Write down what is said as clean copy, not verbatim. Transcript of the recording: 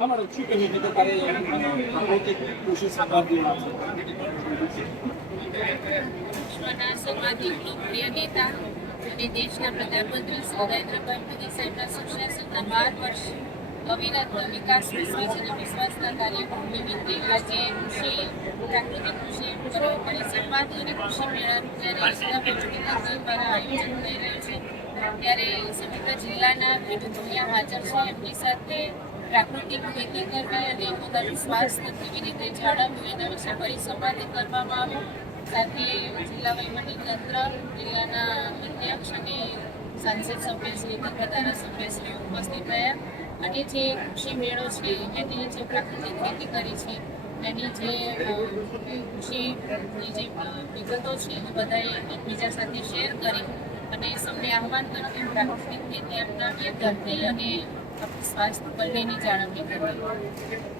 અમારે શું કહેવું છે કે તારે ભૌતિક કૃષિ સંભાળતી વિશ્વના સર્વાધિક લોકપ્રિય નેતા અને દેશના પ્રધાનમંત્રી શ્રી નરેન્દ્રભાઈ મોદી સાહેબના સુશાસનના 12 વર્ષ અવિરત વિકાસ વિશ્વાસ અને વિશ્વાસના કાર્યક્રમ નિમિત્તે આજે પ્રાકૃતિક કૃષિ પરિસંવાદ અને કૃષિ મેળાનું જ્યારે જિલ્લા વહીવટી તંત્ર દ્વારા આયોજન થઈ રહ્યું છે ત્યારે સમગ્ર જિલ્લાના ખેડૂતો ત્યાં હાજર છે. એમની સાથે પ્રાકૃતિક ખેતી કરવી અને પોતાનું સ્વાસ્થ્ય કેવી રીતે જાળવવું એના વિશે પરિસંવાદ કરવામાં આવ્યો. સાથે જિલ્લા વહીવટી તંત્ર, જિલ્લાના અધ્યક્ષ અને સાંસદ સભ્યશ્રી તથા ધારાસભ્યશ્રી ઉપસ્થિત રહ્યા અને જે કૃષિ મેળો છે એની જે પ્રાકૃતિક ખેતી કરી છે એની જે કૃષિની જે વિગતો છે એ બધાએ એકબીજા સાથે શેર કરી અને સૌને આહવાન કર્યું કે પ્રાકૃતિક ખેતી અપનાવીએ, ધરતી અને સ્વાસ્થ્ય બંનેની જાળવણી કરવી.